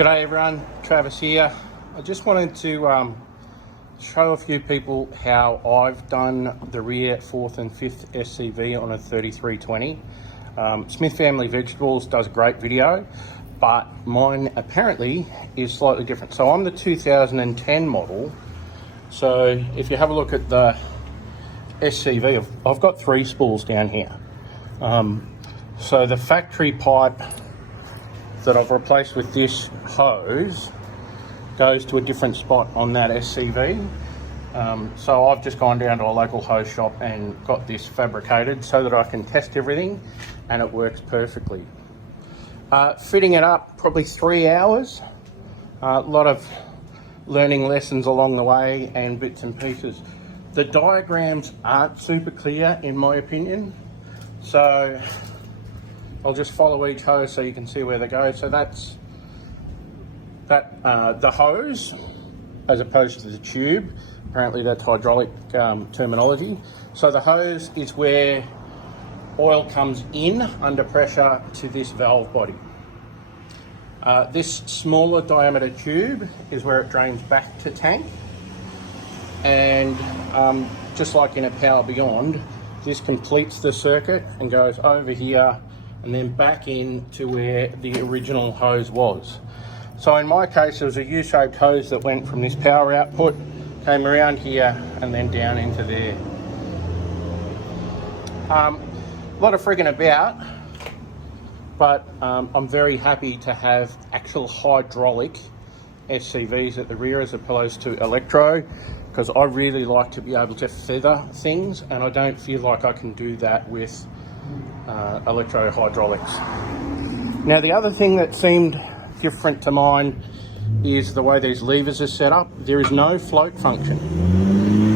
G'day everyone, Travis here. I just wanted to show a few people how I've done the rear 4th and 5th SCV on a 3320. Smith Family Vegetables does a great video, but mine apparently is slightly different. So I'm the 2010 model. So if you have a look at the SCV, I've got 3 spools down here. So the factory pipe that I've replaced with this hose goes to a different spot on that SCV. So I've just gone down to a local hose shop and got this fabricated so that I can test everything, and it works perfectly. Fitting it up, probably 3 hours. A lot of learning lessons along the way and bits and pieces. The diagrams aren't super clear in my opinion, so I'll just follow each hose so you can see where they go. So that's the hose as opposed to the tube. Apparently that's hydraulic terminology. So the hose is where oil comes in under pressure to this valve body. This smaller diameter tube is where it drains back to tank. And just like in a Power Beyond, this completes the circuit and goes over here and then back in to where the original hose was. So in my case, there was a U-shaped hose that went from this power output, came around here and then down into there. A lot of frigging about, but I'm very happy to have actual hydraulic SCVs at the rear as opposed to electro, because I really like to be able to feather things, and I don't feel like I can do that with electro hydraulics. Now the other thing that seemed different to mine is the way these levers are set up. There is no float function.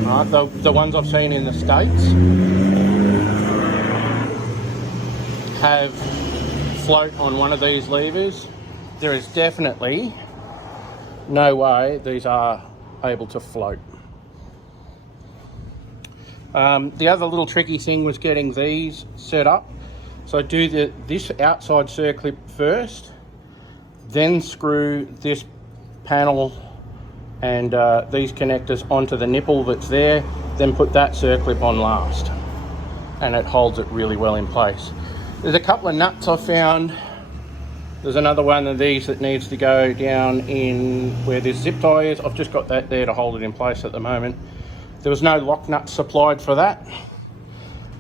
The ones I've seen in the States have float on one of these levers. There is definitely no way these are able to float. The other little tricky thing was getting these set up. So I do this outside circlip first, then screw this panel and these connectors onto the nipple that's there, then put that circlip on last, and it holds it really well in place. There's a couple of nuts I found. There's another one of these that needs to go down in where this zip tie is. I've just got that there to hold it in place at the moment. There was no lock nut supplied for that.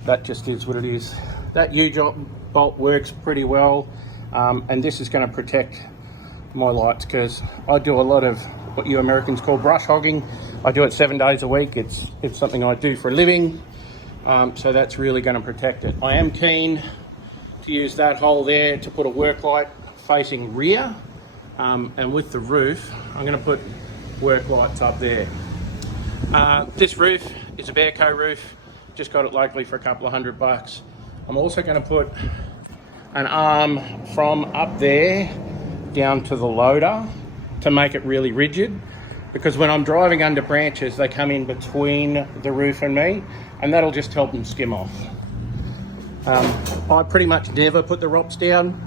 That just is what it is. That U-bolt works pretty well, and this is going to protect my lights because I do a lot of what you Americans call brush hogging. I do it 7 days a week. It's something I do for a living, so that's really going to protect it. I am keen to use that hole there to put a work light facing rear, and with the roof I'm going to put work lights up there. This roof is a Bearco roof, just got it locally for a couple of $100. I'm also going to put an arm from up there down to the loader to make it really rigid, because when I'm driving under branches they come in between the roof and me, and that'll just help them skim off. I pretty much never put the ROPS down.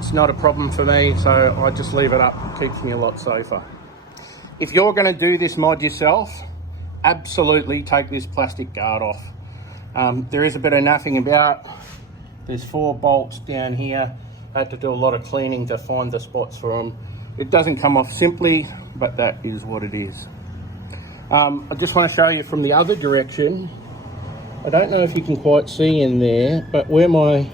It's not a problem for me, so I just leave it up. It keeps me a lot safer. If you're going to do this mod yourself, absolutely take this plastic guard off. There is a bit of naffing about. There's 4 bolts down here. I had to do a lot of cleaning to find the spots for them. It doesn't come off simply, but that is what it is. I just want to show you from the other direction. I don't know if you can quite see in there, but where my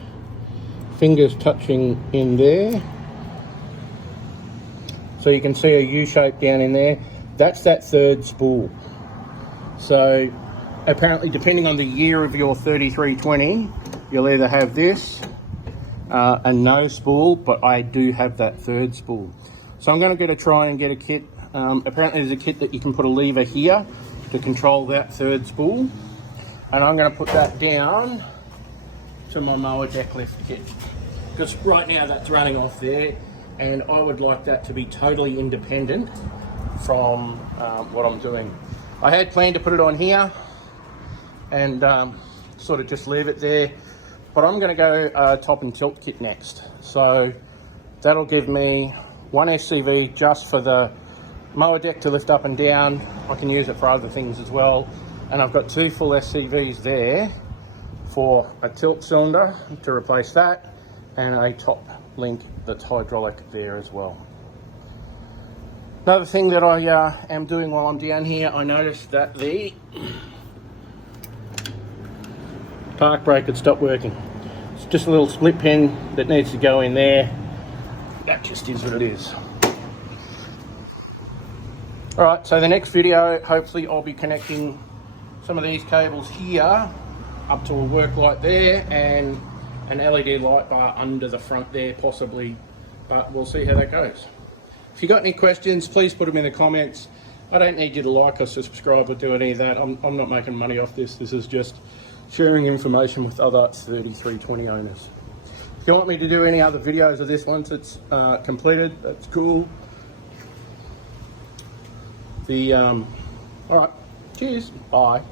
finger's touching in there, so you can see a U shape down in there, that's that 3rd spool. So apparently, depending on the year of your 3320, you'll either have this and no spool, but I do have that 3rd spool. So I'm going to try and get a kit. Apparently there's a kit that you can put a lever here to control that 3rd spool, and I'm going to put that down to my mower deck lift kit, because right now that's running off there, and I would like that to be totally independent from what I'm doing. I had planned to put it on here and sort of just leave it there, but I'm going to go top and tilt kit next. So that'll give me one SCV just for the mower deck to lift up and down. I can use it for other things as well. And I've got 2 full SCVs there for a tilt cylinder to replace that, and a top link that's hydraulic there as well. Another thing that I am doing while I'm down here, I noticed that the park brake had stopped working. It's just a little split pin that needs to go in there. That just is what it is. Alright, so the next video, hopefully I'll be connecting some of these cables here up to a work light there and an LED light bar under the front there possibly, but we'll see how that goes. If you got any questions, please put them in the comments. I don't need you to like or subscribe or do any of that. I'm not making money off this. This is just sharing information with other 3320 owners. If you want me to do any other videos of this once it's completed, that's cool. Alright, cheers, bye.